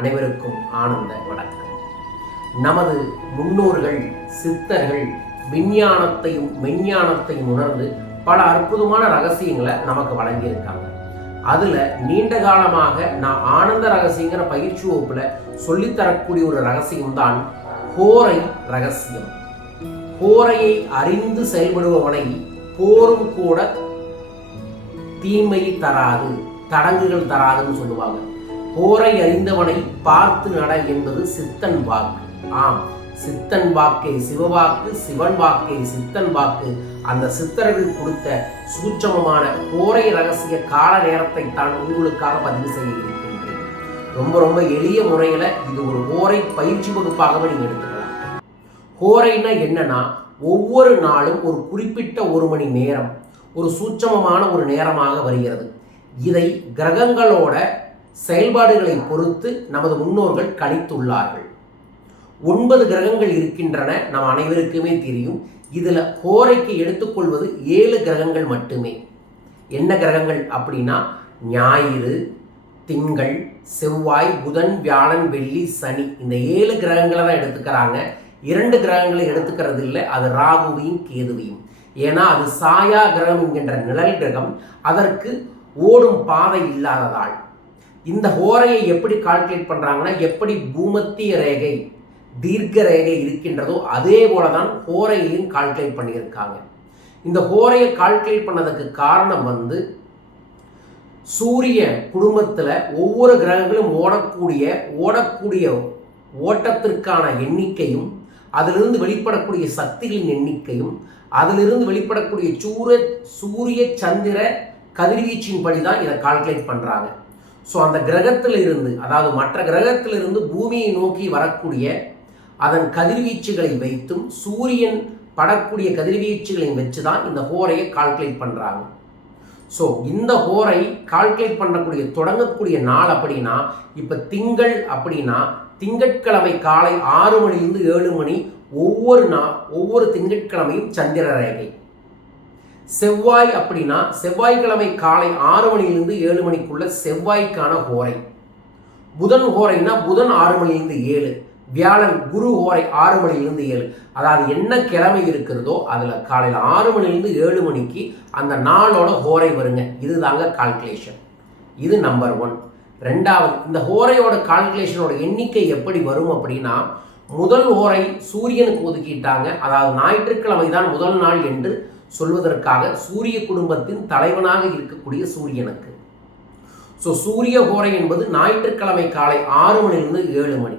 அனைவருக்கும் ஆனந்த வணக்கம். நமது முன்னோர்கள் சித்தர்கள் விஞ்ஞானத்தையும் மெஞ்ஞானத்தையும் உணர்ந்து பல அற்புதமான ரகசியங்களை நமக்கு வழங்கியிருக்காங்க. அதுல நீண்ட காலமாக நான் ஆனந்த ரகசியங்கிற பயிற்சி வகுப்புல சொல்லித்தரக்கூடிய ஒரு ரகசியம் தான் ரகசியம். கோரையை அறிந்து செயல்படுபவனை போரும் கூட தீமை தராது தடங்குகள் தராதுன்னு சொல்லுவாங்க. போரை அறிந்தவனை பார்த்து நட என்பது சித்தன் வாக்கு. ஆம் சித்தன் வாக்கை சிவவாக்கு சிவன் வாக்கே சித்தன் வாக்கு. அந்த சித்தர்கள் கொடுத்த சூட்சமமான போரை ரகசிய கால நேரத்தை தான் உங்களுக்காக பதிவு செய்ய இருக்கின்றேன். ரொம்ப ரொம்ப எளிய முறையில இது ஒரு ஓரை பயிற்சி வகுப்பாகவே நீங்க எடுத்துக்கலாம். ஹோரைனா என்னன்னா ஒவ்வொரு நாளும் ஒரு குறிப்பிட்ட ஒரு மணி நேரம் ஒரு சூட்சமமான ஒரு நேரமாக வருகிறது. இதை கிரகங்களோட செயல்பாடுகளை பொறுத்து நமது முன்னோர்கள் கணித்துள்ளார்கள். ஒன்பது கிரகங்கள் இருக்கின்றன நம் அனைவருக்குமே தெரியும். இதில் கோரைக்கு எடுத்துக்கொள்வது ஏழு கிரகங்கள் மட்டுமே. என்ன கிரகங்கள் அப்படின்னா ஞாயிறு திங்கள் செவ்வாய் புதன் வியாழன் வெள்ளி சனி. இந்த ஏழு கிரகங்களை தான் எடுத்துக்கிறாங்க. இரண்டு கிரகங்களை எடுத்துக்கிறது இல்லை அது ராகுவையும் கேதுவையும். ஏன்னா அது சாயா கிரகம் என்கின்ற நிழல் கிரகம். அதற்கு ஓடும் பாதை இல்லாததால். இந்த ஹோரையை எப்படி கால்குலேட் பண்ணுறாங்கன்னா எப்படி பூமத்திய ரேகை தீர்க்க ரேகை இருக்கின்றதோ அதே போல தான் ஹோரையையும் கால்குலேட் பண்ணியிருக்காங்க. இந்த ஹோரையை கால்குலேட் பண்ணதுக்கு காரணம் வந்து சூரிய குடும்பத்தில் ஒவ்வொரு கிரகங்களும் ஓடக்கூடிய ஓடக்கூடிய ஓட்டத்திற்கான எண்ணிக்கையும் அதிலிருந்து வெளிப்படக்கூடிய சக்திகளின் எண்ணிக்கையும் அதிலிருந்து வெளிப்படக்கூடிய சூர சூரிய சந்திர கதிர்வீச்சின் படி தான் இதை கால்குலேட் பண்ணுறாங்க ஸோ அந்த கிரகத்தில் இருந்து அதாவது மற்ற கிரகத்தில் இருந்து பூமியை நோக்கி வரக்கூடிய அதன் கதிர்வீச்சுகளை வைத்தும் சூரியன் படக்கூடிய கதிர்வீச்சுகளை வச்சு தான் இந்த ஹோரையை கால்குலேட் பண்ணுறாங்க ஸோ இந்த ஹோரை கால்குலேட் பண்ணக்கூடிய தொடங்கக்கூடிய நாள் அப்படின்னா இப்போ திங்கள் அப்படின்னா திங்கட்கிழமை காலை ஆறு மணிலிருந்து ஏழு மணி ஒவ்வொரு நா ஒவ்வொரு திங்கட்கிழமையும் சந்திர ரேகை செவ்வாய் அப்படின்னா செவ்வாய்க்கிழமை காலை ஆறு மணிலிருந்து ஏழு மணிக்குள்ள செவ்வாய்க்கான ஹோரை. புதன் ஹோரைன்னா புதன் ஆறு மணிலிருந்து ஏழு வியாழன் குரு ஹோரை ஆறு மணிலிருந்து ஏழு. அதாவது என்ன கிழமை இருக்கிறதோ அதில் காலையில் ஆறு மணிலிருந்து ஏழு மணிக்கு அந்த நாளோட ஹோரை வருங்க. இதுதாங்க கால்குலேஷன் இது நம்பர் ஒன் ரெண்டாவது இந்த ஹோரையோட கால்குலேஷனோட எண்ணிக்கை எப்படி வரும் அப்படின்னா முதல் ஹோரை சூரியனுக்கு ஒதுக்கிட்டாங்க. அதாவது ஞாயிற்றுக்கிழமை தான் முதல் நாள் என்று சொல்வதற்காக சூரிய குடும்பத்தின் தலைவனாக இருக்கக்கூடிய சூரியனுக்கு. ஸோ சூரிய ஹோரை என்பது ஞாயிற்றுக்கிழமை காலை ஆறு மணிலிருந்து ஏழு மணி.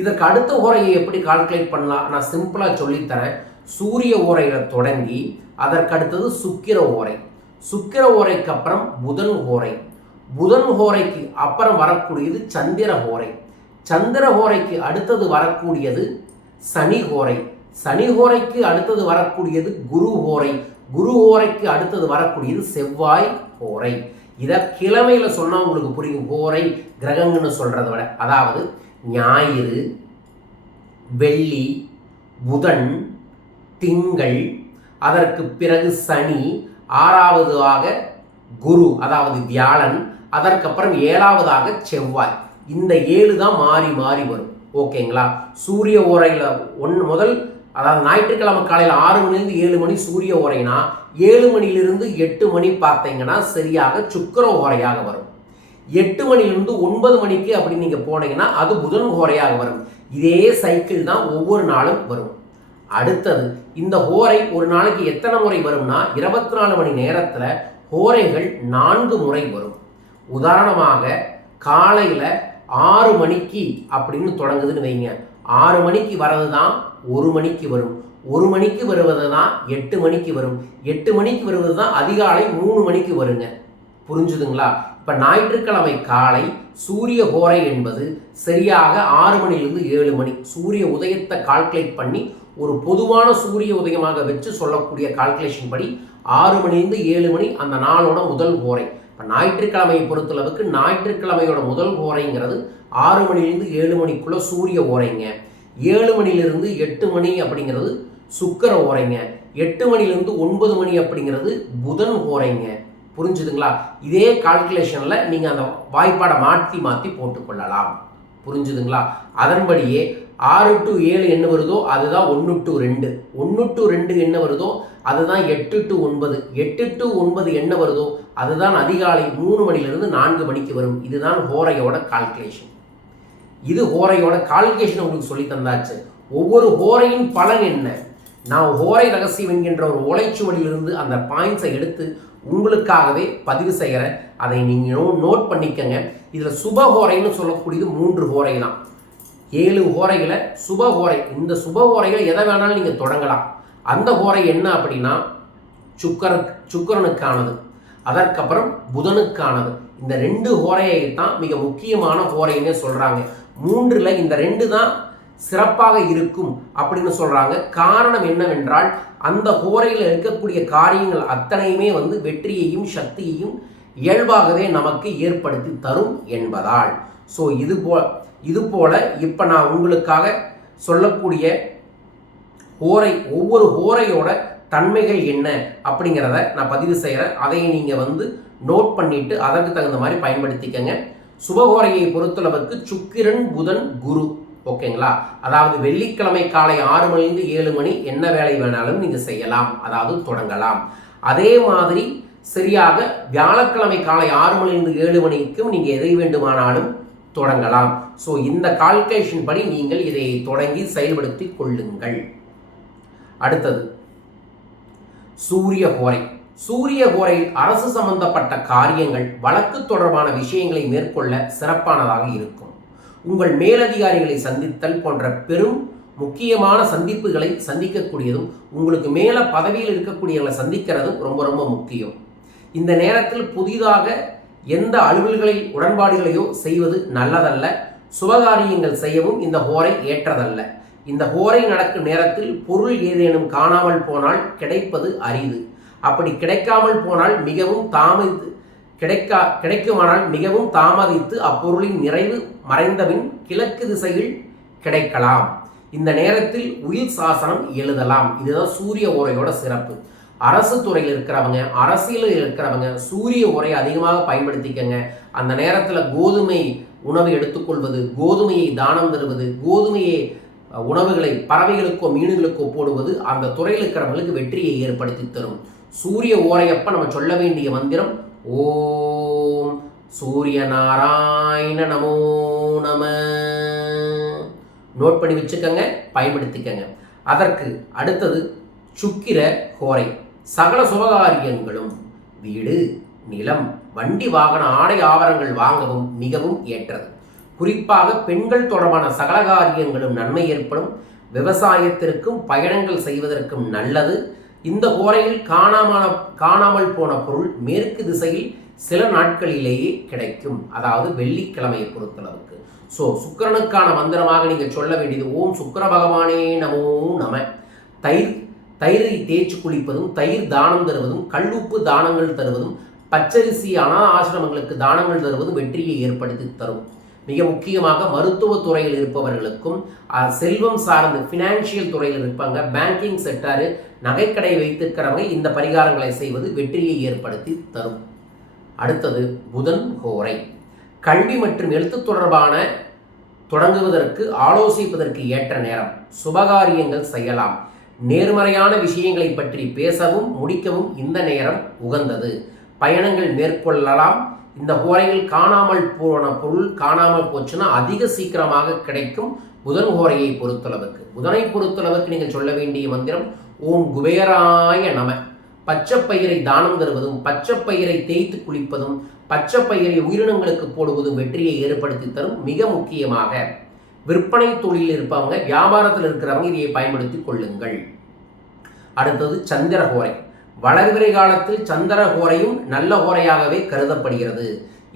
இதற்கு அடுத்த ஓரையை எப்படி கால்குலேட் பண்ணலாம்? நான் சிம்பிளாக சொல்லித்தரேன். சூரிய ஓரையில் தொடங்கி அதற்கடுத்தது சுக்கிர ஓரை சுக்கிர ஓரைக்கு அப்புறம் புதன் ஓரை புதன் ஹோரைக்கு அப்புறம் வரக்கூடியது சந்திர ஹோரை. சந்திர ஹோரைக்கு அடுத்தது வரக்கூடியது சனி ஹோரை. சனி ஹோரைக்கு அடுத்தது வரக்கூடியது குரு ஹோரை. குரு ஹோரைக்கு அடுத்தது வரக்கூடியது செவ்வாய் ஹோரை. இதை கிழமையில சொன்னால் உங்களுக்கு புரியும். ஹோரை கிரகங்கன்னு சொல்கிறத விட. அதாவது ஞாயிறு வெள்ளி புதன் திங்கள் அதற்கு பிறகு சனி ஆறாவதாக குரு அதாவது வியாழன் அதற்கப்புறம் ஏழாவதாக செவ்வாய். இந்த ஏழு தான் மாறி மாறி வரும். ஓகேங்களா? சூரிய ஓரையில் ஒன் முதல் அதாவது ஞாயிற்றுக்கிழமை காலையில் ஆறு மணிலேருந்து ஏழு மணி சூரிய ஓரைனா ஏழு மணிலிருந்து எட்டு மணி பார்த்தீங்கன்னா சரியாக சுக்கர ஓரையாக வரும். எட்டு மணிலிருந்து ஒன்பது மணிக்கு அப்படின்னு நீங்கள் போனீங்கன்னா அது புதன் ஹோரையாக வரும். இதே சைக்கிள் தான் ஒவ்வொரு நாளும் வரும். அடுத்தது இந்த ஹோரை ஒரு நாளைக்கு எத்தனை முறை வரும்னா இருபத்தி நாலு மணி நேரத்தில் ஹோரைகள் நான்கு முறை வரும். உதாரணமாக காலையில் ஆறு மணிக்கு அப்படின்னு தொடங்குதுன்னு வைங்க. ஆறு மணிக்கு வர்றது தான் ஒரு மணிக்கு வரும். ஒரு மணிக்கு வருவது தான் எட்டு மணிக்கு வரும். எட்டு மணிக்கு வருவது தான் அதிகாலை மூணு மணிக்கு வருங்க. புரிஞ்சுதுங்களா? இப்போ ஞாயிற்றுக்கிழமை காலை சூரிய கோரை என்பது சரியாக ஆறு மணிலிருந்து ஏழு மணி. சூரிய உதயத்தை கால்குலேட் பண்ணி ஒரு பொதுவான சூரிய உதயமாக வச்சு சொல்லக்கூடிய கால்குலேஷன் படி ஆறு மணிலிருந்து ஏழு மணி அந்த நாளோட முதல் கோரை இப்போ ஞாயிற்றுக்கிழமையை பொறுத்தளவுக்கு ஞாயிற்றுக்கிழமையோட முதல் கோரைங்கிறது ஆறு மணிலிருந்து ஏழு மணிக்குள்ள சூரிய ஓரைங்க ஏழு மணிலிருந்து எட்டு மணி அப்படிங்கிறது சுக்கர ஓரைங்க. எட்டு மணிலிருந்து ஒன்பது மணி அப்படிங்கிறது புதன் ஓரைங்க. புரிஞ்சுதுங்களா? இதே கால்குலேஷனில் நீங்கள் அந்த வாய்ப்பாடை மாற்றி மாற்றி போட்டுக்கொள்ளலாம். புரிஞ்சுதுங்களா? அதன்படியே ஆறு டு ஏழு என்ன வருதோ அதுதான் ஒன்று டு ரெண்டு. ஒன்று டு ரெண்டு என்ன வருதோ அதுதான் எட்டு டு ஒன்பது. எட்டு டு ஒன்பது என்ன வருதோ அதுதான் அதிகாலை மூணு மணிலிருந்து நான்கு மணிக்கு வரும். இதுதான் ஹோரையோட கால்குலேஷன் இது ஹோரையோட கால்குலேஷன் உங்களுக்கு சொல்லி தந்தாச்சு ஒவ்வொரு ஹோரையின் பலன் என்ன? நான் ஹோரை ரகசியம் என்கின்ற ஒரு ஓலைச்சுவடியிலிருந்து அந்த பாயிண்ட்ஸை எடுத்து உங்களுக்காகவே பதிவு செய்கிறேன் அதை நீங்கள் நோட் பண்ணிக்கங்க. இதில் சுப ஹோரைன்னு சொல்லக்கூடியது மூன்று ஹோரை தான். ஏழு ஹோரைகளை சுப ஹோரை. இந்த சுப ஹோரைகளை எதை வேணாலும் நீங்கள் தொடங்கலாம். அந்த ஹோரை என்ன அப்படின்னா சுக்கர சுக்கரனுக்கானது. அதற்கப்புறம் புதனுக்கானது. இந்த ரெண்டு ஹோரையை தான் மிக முக்கியமான ஹோரைன்னே சொல்கிறாங்க மூன்றில் இந்த ரெண்டு தான் சிறப்பாக இருக்கும் அப்படின்னு சொல்கிறாங்க காரணம் என்னவென்றால் அந்த ஹோரையில் இருக்கக்கூடிய காரியங்கள் அத்தனையுமே வந்து வெற்றியையும் சக்தியையும் இயல்பாகவே நமக்கு ஏற்படுத்தி தரும் என்பதால். ஸோ இது போ இது போல் இப்போ நான் உங்களுக்காக சொல்லக்கூடிய ஹோரை ஒவ்வொரு ஹோரையோட தன்மைகள் என்ன அப்படிங்கிறத நான் பதிவு செய்கிறேன் அதை நீங்கள் வந்து நோட் பண்ணிவிட்டு அதற்கு தகுந்த மாதிரி பயன்படுத்திக்கங்க. சுபகோரையை பொறுத்தளவுக்கு சுக்கிரன் புதன் குரு. ஓகேங்களா? அதாவது வெள்ளிக்கிழமை காலை ஆறு மணிலிருந்து ஏழு மணி என்ன வேலை வேணாலும் நீங்கள் செய்யலாம். அதாவது தொடங்கலாம். அதே மாதிரி சரியாக வியாழக்கிழமை காலை ஆறு மணிலிருந்து ஏழு மணிக்கும் நீங்கள் எதை வேண்டுமானாலும் தொடங்கலாம். ஸோ இந்த கால்குலேஷன் படி நீங்கள் இதை தொடங்கி செயல்படுத்தி கொள்ளுங்கள். அடுத்தது சூரிய கோரை. சூரிய கோரையில் அரசு சம்பந்தப்பட்ட காரியங்கள் வழக்கு தொடர்பான விஷயங்களை மேற்கொள்ள சிறப்பானதாக இருக்கும். உங்கள் மேலதிகாரிகளை சந்தித்தல் போன்ற பெரும் முக்கியமான சந்திப்புகளை சந்திக்கக்கூடியதும் உங்களுக்கு மேலே பதவியில் இருக்கக்கூடியவங்களை சந்திக்கிறதும் ரொம்ப ரொம்ப முக்கியம். இந்த நேரத்தில் புதிதாக எந்த அலுவல்களில் உடன்பாடுகளையோ செய்வது நல்லதல்ல. சுபகாரியங்கள் செய்யவும் இந்த ஹோரை ஏற்றதல்ல. இந்த ஹோரை நடக்கும் நேரத்தில் பொருள் ஏதேனும் காணாமல் போனால் கிடைப்பது அரிது. அப்படி கிடைக்காமல் போனால் மிகவும் தாமதித்து கிடைக்கா கிடைக்குமானால் மிகவும் தாமதித்து அப்பொருளின் நிறைவு மறைந்தபின் கிழக்கு திசையில் கிடைக்கலாம். இந்த நேரத்தில் உயிர் சாசனம் எழுதலாம். இதுதான் சூரிய உரையோட சிறப்பு. அரசு துறையில் இருக்கிறவங்க அரசியலில் இருக்கிறவங்க சூரிய உரையை அதிகமாக பயன்படுத்திக்கங்க. அந்த நேரத்தில் கோதுமை உணவு எடுத்துக்கொள்வது கோதுமையை தானம் தருவது கோதுமையை உணவுகளை பறவைகளுக்கோ மீன்களுக்கோ போடுவது அந்த துறையில் இருக்கிறவங்களுக்கு வெற்றியை ஏற்படுத்தி தரும். சூரிய ஓரையப்ப நம்ம சொல்ல வேண்டிய மந்திரம் ஓம் சூரிய நாராயண நமோ நம. நோட் பண்ணி வச்சுக்கோங்க பயன்படுத்திக்கங்க. அதற்கு அடுத்தது சுக்கிர கோரை சகல சுபகாரியங்களும் வீடு நிலம் வண்டி வாகன ஆடை ஆவரங்கள் வாங்கவும் மிகவும் ஏற்றது. குறிப்பாக பெண்கள் தொடர்பான சகல காரியங்களும் நன்மை ஏற்படும். விவசாயத்திற்கும் பயணங்கள் செய்வதற்கும் நல்லது. இந்த கோரையில் காணாமல் காணாமல் போன பொருள் மேற்கு திசையில் சில நாட்களிலேயே கிடைக்கும். அதாவது வெள்ளிக்கிழமையை பொறுத்தளவுக்கு. ஸோ சுக்கரனுக்கான மந்திரமாக நீங்கள் சொல்ல வேண்டியது ஓம் சுக்கர பகவானே நமோ நம. தயிர் தயிரை தேய்ச்சி குளிப்பதும் தயிர் தானம் தருவதும் கல்லுப்பு தானங்கள் தருவதும் பச்சரிசி அனா ஆசிரமங்களுக்கு தானங்கள் தருவதும் வெற்றியை ஏற்படுத்தி தரும். மிக முக்கியமாக மருத்துவத்துறையில் இருப்பவர்களுக்கும் செல்வம் சார்ந்து ஃபினான்ஷியல் துறையில் இருப்பாங்க. பேங்கிங் செக்டாரு நகைக்கடை வைத்திருக்கிறவங்க இந்த பரிகாரங்களை செய்வது வெற்றியை ஏற்படுத்தி தரும். அடுத்தது புதன் கோரை. கல்வி மற்றும் எழுத்து தொடர்பான தொடங்குவதற்கு ஆலோசிப்பதற்கு ஏற்ற நேரம். சுபகாரியங்கள் செய்யலாம். நேர்மறையான விஷயங்களை பற்றி பேசவும் முடிக்கவும் இந்த நேரம் உகந்தது. பயணங்கள் மேற்கொள்ளலாம். இந்த ஹோரையில் காணாமல் போன பொருள் காணாமல் போச்சுன்னா அதிக சீக்கிரமாக கிடைக்கும் புதன் ஹோரையை பொறுத்தளவுக்கு. புதனை பொறுத்தளவுக்கு நீங்கள் சொல்ல வேண்டிய மந்திரம் ஓம் குபேராய நம. பச்சைப்பயிரை தானம் தருவதும் பச்சைப்பயிரை தேய்த்து குளிப்பதும் பச்சைப்பயிரை உயிரினங்களுக்கு போடுவதும் வெற்றியை ஏற்படுத்தி தரும் மிக முக்கியமாக விற்பனை தொழிலில் இருப்பவங்க வியாபாரத்தில் இருக்கிறவங்க இதை பயன்படுத்தி கொள்ளுங்கள். அடுத்தது சந்திரகோரை வளர்பிறை காலத்தில் சந்திர ஹோரையும் நல்ல ஹோரையாகவே கருதப்படுகிறது.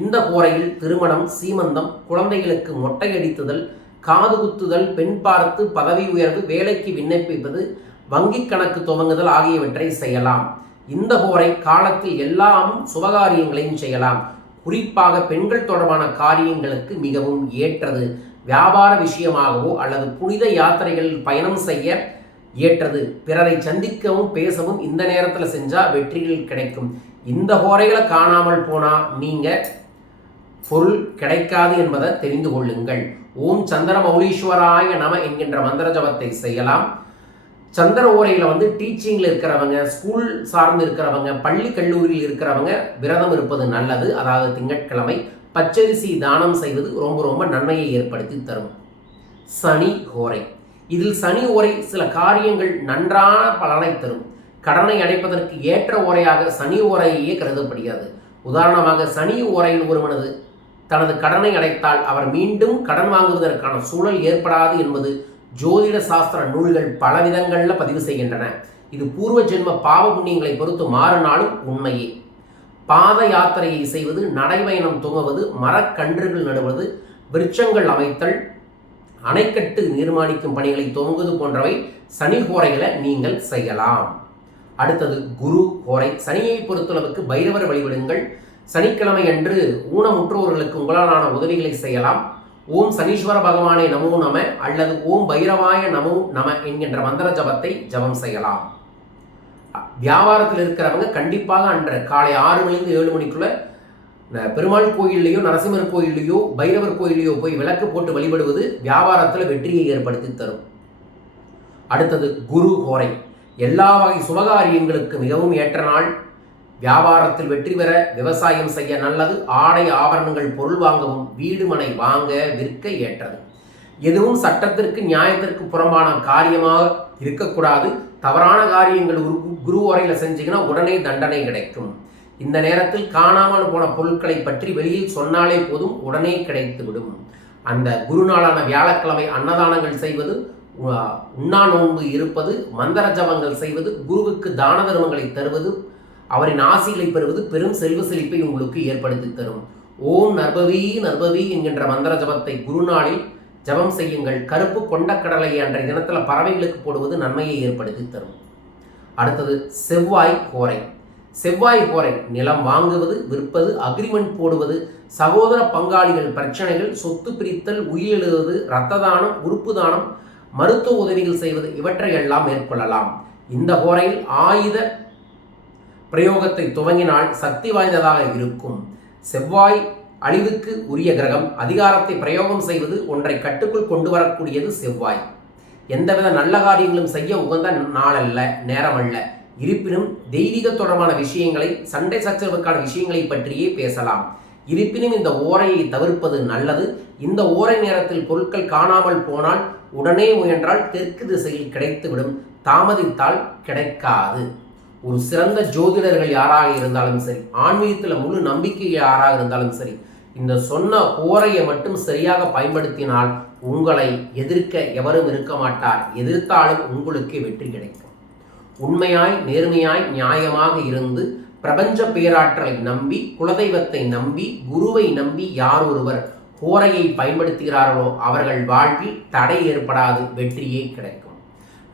இந்த ஹோரையில் திருமணம் சீமந்தம் குழந்தைகளுக்கு மொட்டையடித்துதல் காது குத்துதல் பெண் பார்த்து பதவி உயர்வு வேலைக்கு விண்ணப்பிப்பது வங்கி கணக்கு துவங்குதல் ஆகியவற்றை செய்யலாம். இந்த ஹோரை காலத்தில் எல்லாம் சுபகாரியங்களையும் செய்யலாம். குறிப்பாக பெண்கள் தொடர்பான காரியங்களுக்கு மிகவும் ஏற்றது. வியாபார விஷயமாகவோ அல்லது புனித யாத்திரைகளில் பயணம் செய்ய ஏற்றது. பிறரை சந்திக்கவும் பேசவும் இந்த நேரத்தில் செஞ்சால் வெற்றிகள் கிடைக்கும். இந்த ஹோரைகளை காணாமல் போனால் நீங்கள் பொருள் கிடைக்காது என்பதை தெரிந்து கொள்ளுங்கள். ஓம் சந்திர மௌலீஸ்வராய நம என்கின்ற மந்திர ஜபத்தை செய்யலாம். சந்திர ஓரையில் வந்து டீச்சிங்கில் இருக்கிறவங்க ஸ்கூல் சார்ந்து இருக்கிறவங்க பள்ளி கல்லூரியில் இருக்கிறவங்க விரதம் இருப்பது நல்லது. அதாவது திங்கட்கிழமை பச்சரிசி தானம் செய்வது ரொம்ப ரொம்ப நன்மையை ஏற்படுத்தி தரும். சனி ஹோரை. இதில் சனி உரை சில காரியங்கள் நன்றான பலனை தரும். கடனை அடைப்பதற்கு ஏற்ற உரையாக சனி உரையே கருதப்படுகிறது. உதாரணமாக சனி ஓரையில் ஒருவனது தனது கடனை அடைத்தால் அவர் மீண்டும் கடன் வாங்குவதற்கான சூழல் ஏற்படாது என்பது ஜோதிட சாஸ்திர நூல்கள் பல விதங்களில் பதிவு செய்கின்றன. இது பூர்வ ஜென்ம பாவ புண்ணியங்களை பொறுத்து மாறினாலும் உண்மையே. பாத யாத்திரையை செய்வது நடைபயணம் துவங்குவது மரக்கன்றுகள் நடுவது விருட்சங்கள் அமைத்தல் அணைக்கட்டு நிர்மாணிக்கும் பணிகளை துவங்குவது போன்றவை சனி கோரைகளை நீங்கள் செய்யலாம். அடுத்தது குரு கோரை. சனியை பொறுத்தளவுக்கு பைரவர் வழிபடுங்கள். சனிக்கிழமை அன்று ஊனமுற்றோர்களுக்கு உங்களாலான உதவிகளை செய்யலாம். ஓம் சனீஸ்வர பகவானே நமோ நம அல்லது ஓம் பைரவாய நமோ நம என்கின்ற மந்திர ஜபத்தை ஜபம் செய்யலாம். வியாபாரத்தில் இருக்கிறவங்க கண்டிப்பாக அன்று காலை ஆறு மணிலிருந்து ஏழு மணிக்குள்ள பெருமாள் கோயில்லையோ நரசிம்மர் கோயில்லையோ பைரவர் கோயிலையோ போய் விளக்கு போட்டு வழிபடுவது வியாபாரத்தில் வெற்றியை ஏற்படுத்தி தரும். அடுத்தது குரு கோரை. எல்லா வகை சுபகாரியங்களுக்கு மிகவும் ஏற்ற நாள். வியாபாரத்தில் வெற்றி பெற விவசாயம் செய்ய நல்லது. ஆடை ஆபரணங்கள் பொருள் வாங்கவும் வீடு மனை வாங்க விற்க ஏற்றது. எதுவும் சட்டத்திற்கு நியாயத்திற்கு புறம்பான காரியமாக இருக்கக்கூடாது. தவறான காரியங்கள் குரு உரையில் செஞ்சீங்கன்னா உடனே தண்டனை கிடைக்கும். இந்த நேரத்தில் காணாமல் போன பொருட்களை பற்றி வெளியில் சொன்னாலே போதும் உடனே கிடைத்துவிடும் அந்த குருநாளான வியாழக்கிழமை அன்னதானங்கள் செய்வது உண்ணா நோன்பு இருப்பது மந்திர ஜபங்கள் செய்வது குருவுக்கு தான தர்மங்களை தருவது அவரின் ஆசிகளை பெறுவது பெரும் செல்வ செழிப்பை உங்களுக்கு ஏற்படுத்தி தரும். ஓம் நர்பவி நர்பவி என்கின்ற மந்திர ஜபத்தை குருநாளில் ஜபம் செய்யுங்கள். கருப்பு கொண்ட கடலை அன்றைய தினத்தில் பறவைகளுக்கு போடுவது நன்மையை ஏற்படுத்தி தரும். அடுத்தது செவ்வாய் கோரை. செவ்வாய் கோரை நிலம் வாங்குவது விற்பது அக்ரிமெண்ட் போடுவது சகோதர பங்காளிகள் பிரச்சனைகள் சொத்து பிரித்தல் உயிரெழுவது இரத்த தானம் உறுப்பு தானம் மருத்துவ உதவிகள் செய்வது இவற்றையெல்லாம் மேற்கொள்ளலாம். இந்த கோரையில் ஆயுத பிரயோகத்தை துவங்கினால் சக்தி வாய்ந்ததாக இருக்கும். செவ்வாய் அழிவுக்கு உரிய கிரகம் அதிகாரத்தை பிரயோகம் செய்வது ஒன்றை கட்டுக்குள் கொண்டு வரக்கூடியது செவ்வாய். எந்தவித நல்ல காரியங்களும் செய்ய உகந்த நாளல்ல நேரமல்ல. இருப்பினும் தெய்வீக தொடர்பான விஷயங்களை சண்டை சச்சரவுக்கான விஷயங்களை பற்றியே பேசலாம். இருப்பினும் இந்த ஓரையை தவிர்ப்பது நல்லது. இந்த ஓரை நேரத்தில் பொருட்கள் காணாமல் போனால் உடனே முயன்றால் தெற்கு திசையில் கிடைத்துவிடும் தாமதித்தால் கிடைக்காது. ஒரு சிறந்த ஜோதிடர்கள் யாராக இருந்தாலும் சரி ஆன்மீகத்தில் முழு நம்பிக்கை யாராக இருந்தாலும் சரி இந்த சொன்ன ஓரையை மட்டும் சரியாக பயன்படுத்தினால் உங்களை எதிர்க்க எவரும் இருக்க மாட்டார். எதிர்த்தாலும் உங்களுக்கு வெற்றி கிடைக்கும். உண்மையாய் நேர்மையாய் நியாயமாக இருந்து பிரபஞ்ச பேராற்றலை நம்பி குலதெய்வத்தை நம்பி குருவை நம்பி யார் ஒருவர் கோரையை பயன்படுத்துகிறார்களோ அவர்கள் வாழ்வில் தடை ஏற்படாது வெற்றியே கிடைக்கும்.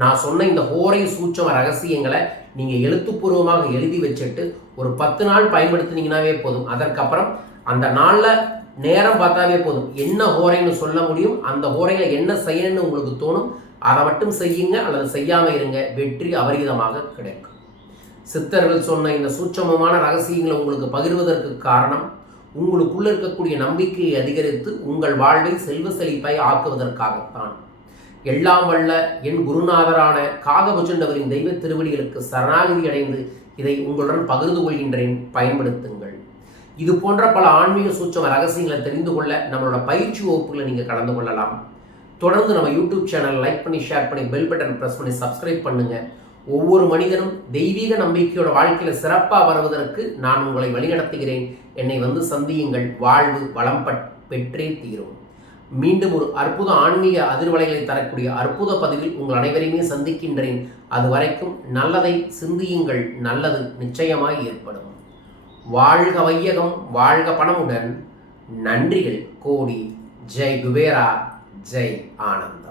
நான் சொன்ன இந்த ஹோரை சூட்சம ரகசியங்களை நீங்கள் எழுத்துப்பூர்வமாக எழுதி வச்சுட்டு ஒரு பத்து நாள் பயன்படுத்தினீங்கன்னாவே போதும். அதற்கப்புறம் அந்த நாளில் நேரம் பார்த்தாவே போதும். என்ன ஹோரைன்னு சொல்ல முடியும்? அந்த ஹோரையில் என்ன செய்யணும்னு உங்களுக்கு தோணும்? அதை மட்டும் செய்யுங்க அல்லது செய்யாமல் இருங்க. வெற்றி அபரிதமாக கிடைக்கும். சித்தர்கள் சொன்ன இந்த சூட்சமமான ரகசியங்களை உங்களுக்கு பகிர்வதற்கு காரணம் உங்களுக்குள்ள இருக்கக்கூடிய நம்பிக்கையை அதிகரித்து உங்கள் வாழ்வை செல்வ செழிப்பாய் ஆக்குவதற்காகத்தான். எல்லாம் வல்ல என் குருநாதரான காகபுஜண்டவரின் தெய்வ திருவடிகளுக்கு சரணாகதி அடைந்து இதை உங்களுடன் பகிர்ந்து கொள்கின்றேன். பயன்படுத்துங்கள். இது போன்ற பல ஆன்மீக சூட்சம ரகசியங்களை தெரிந்து கொள்ள நம்மளோட பயிற்சி வகுப்புகளை நீங்கள் கலந்து கொள்ளலாம். தொடர்ந்து நம்ம யூடியூப் சேனல் லைக் பண்ணி ஷேர் பண்ணி பெல் பட்டன் ப்ரெஸ் பண்ணி சப்ஸ்கிரைப் பண்ணுங்கள் ஒவ்வொரு மனிதனும் தெய்வீக நம்பிக்கையோட வாழ்க்கையில் சிறப்பாக வருவதற்கு நான் உங்களை வழிநடத்துகிறேன் என்னை வந்து சந்தியுங்கள். வாழ்வு வளம் பெற்றே தீரும். மீண்டும் ஒரு அற்புத ஆன்மீக அதிர்வலைகளை தரக்கூடிய அற்புத பதிவில் உங்கள் அனைவரையுமே சந்திக்கின்றேன். அது வரைக்கும் நல்லதை சிந்தியுங்கள். நல்லது நிச்சயமாய் ஏற்படும். வாழ்க வையகம் வாழ்க பணமுடன். நன்றிகள். கோடி. ஜெய் குபேரா. ஜெய் ஆனந்தம்